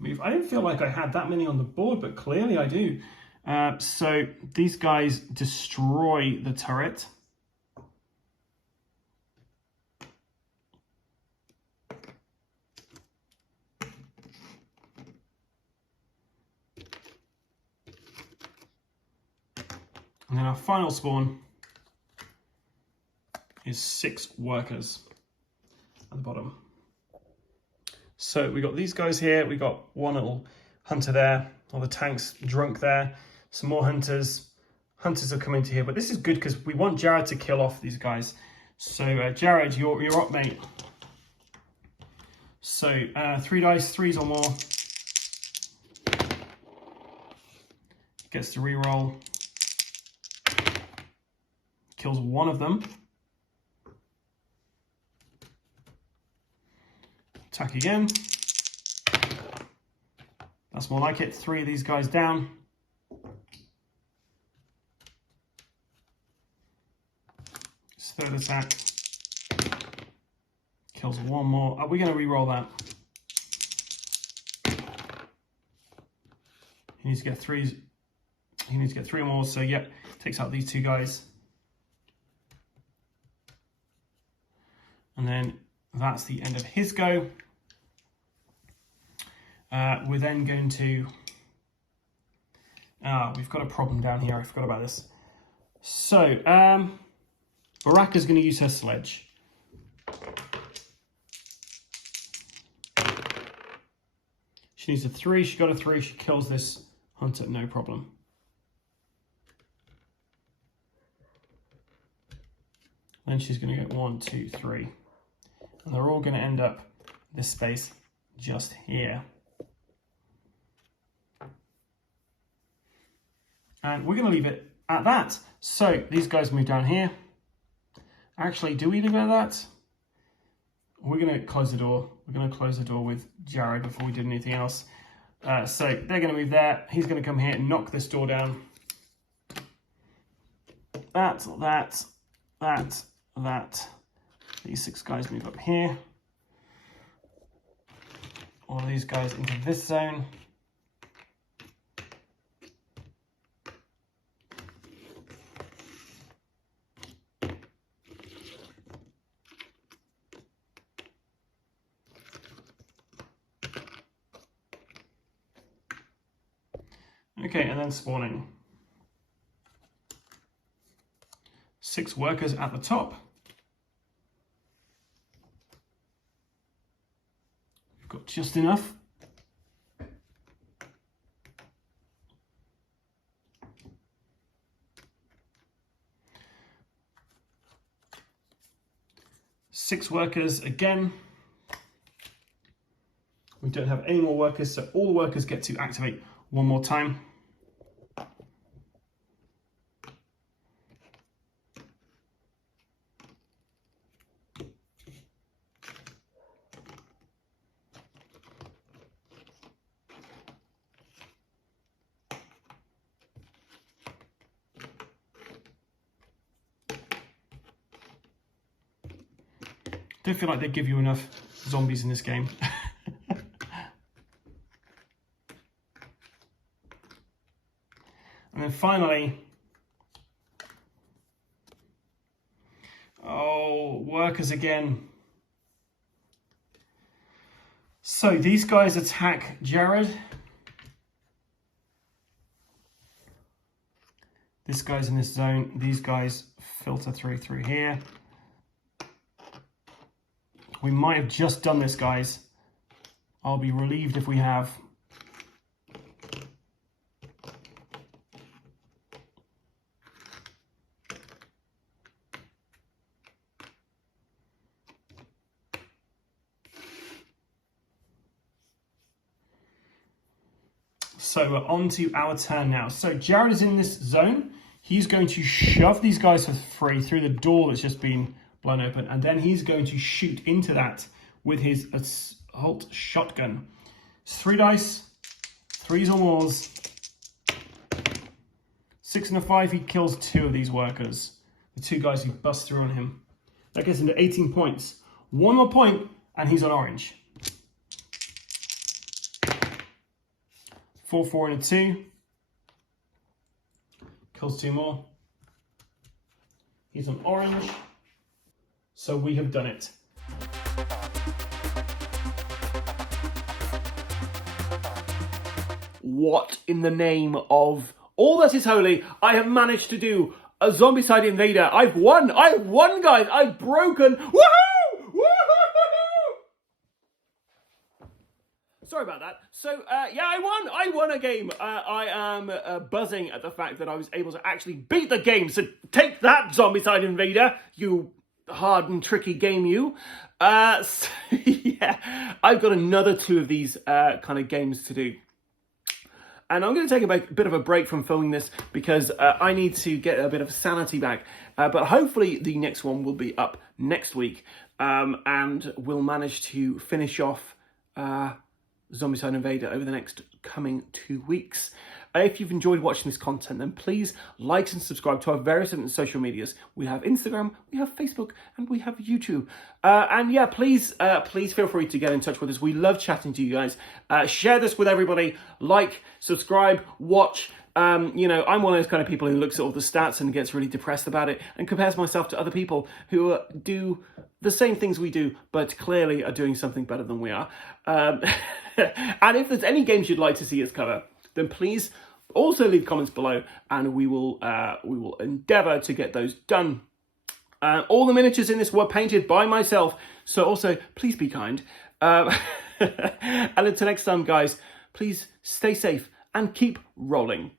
move. I didn't feel like I had that many on the board, but clearly I do. So these guys destroy the turret. And then our final spawn is 6 workers at the bottom. So we got these guys here. We got 1 little hunter there. All the tanks drunk there. Some more hunters. Hunters are coming to here, but this is good because we want Jared to kill off these guys. So Jared, you're up, mate. So 3 dice, 3s or more. Gets to re-roll. Kills 1 of them. Attack again. That's more like it. 3 of these guys down. His 3rd attack. Kills 1 more. Are we going to re-roll that? He needs to get 3s. He needs to get 3 more. So, yep, takes out these 2 guys. And then that's the end of his go. We're then going to... we've got a problem down here. I forgot about this. So, Baraka's going to use her sledge. She needs a 3. She got a 3. She kills this hunter, no problem. Then she's going to get 1, 2, 3. And they're all going to end up in this space just here. And we're going to leave it at that. So these guys move down here. Actually, do we leave it at that? We're going to close the door. We're going to close the door with Jared before we did anything else. So they're going to move there. He's going to come here and knock this door down. That. These 6 guys move up here. All of these guys into this zone. Okay, and then spawning. 6 workers at the top. We've got just enough. 6 workers again. We don't have any more workers, so all the workers get to activate one more time. Don't feel like they give you enough zombies in this game. And then finally, workers again. So these guys attack Jared. This guy's in this zone. These guys filter through here. We might have just done this, guys. I'll be relieved if we have. So we're on to our turn now. So Jared is in this zone. He's going to shove these guys for free through the door that's just been blown open, and then he's going to shoot into that with his assault shotgun. It's 3 dice, 3s or mores. 6 and a 5, he kills 2 of these workers. The 2 guys who bust through on him. That gets into 18 points. 1 more point, and he's on orange. 4, 4, and a 2. Kills 2 more. He's on orange. So we have done it. What in the name of all that is holy, I have managed to do a Zombicide Invader. I've won, guys. I've broken. Woohoo! Woohoo! Sorry about that. So, yeah, I won a game. I am buzzing at the fact that I was able to actually beat the game. So take that, Zombicide Invader, you hard and tricky game, you. So, yeah, I've got another 2 of these kind of games to do. And I'm going to take a bit of a break from filming this because I need to get a bit of sanity back. But hopefully the next one will be up next week. And we'll manage to finish off Zombicide Invader over the next coming 2 weeks. If you've enjoyed watching this content, then please like and subscribe to our various different social medias. We have Instagram, we have Facebook, and we have YouTube. And yeah, please feel free to get in touch with us. We love chatting to you guys. Share this with everybody. Like, subscribe, watch. You know, I'm one of those kind of people who looks at all the stats and gets really depressed about it and compares myself to other people who do the same things we do, but clearly are doing something better than we are. And if there's any games you'd like to see us cover, then please also leave comments below, and we will endeavour to get those done. All the miniatures in this were painted by myself, so also please be kind. And until next time, guys, please stay safe and keep rolling.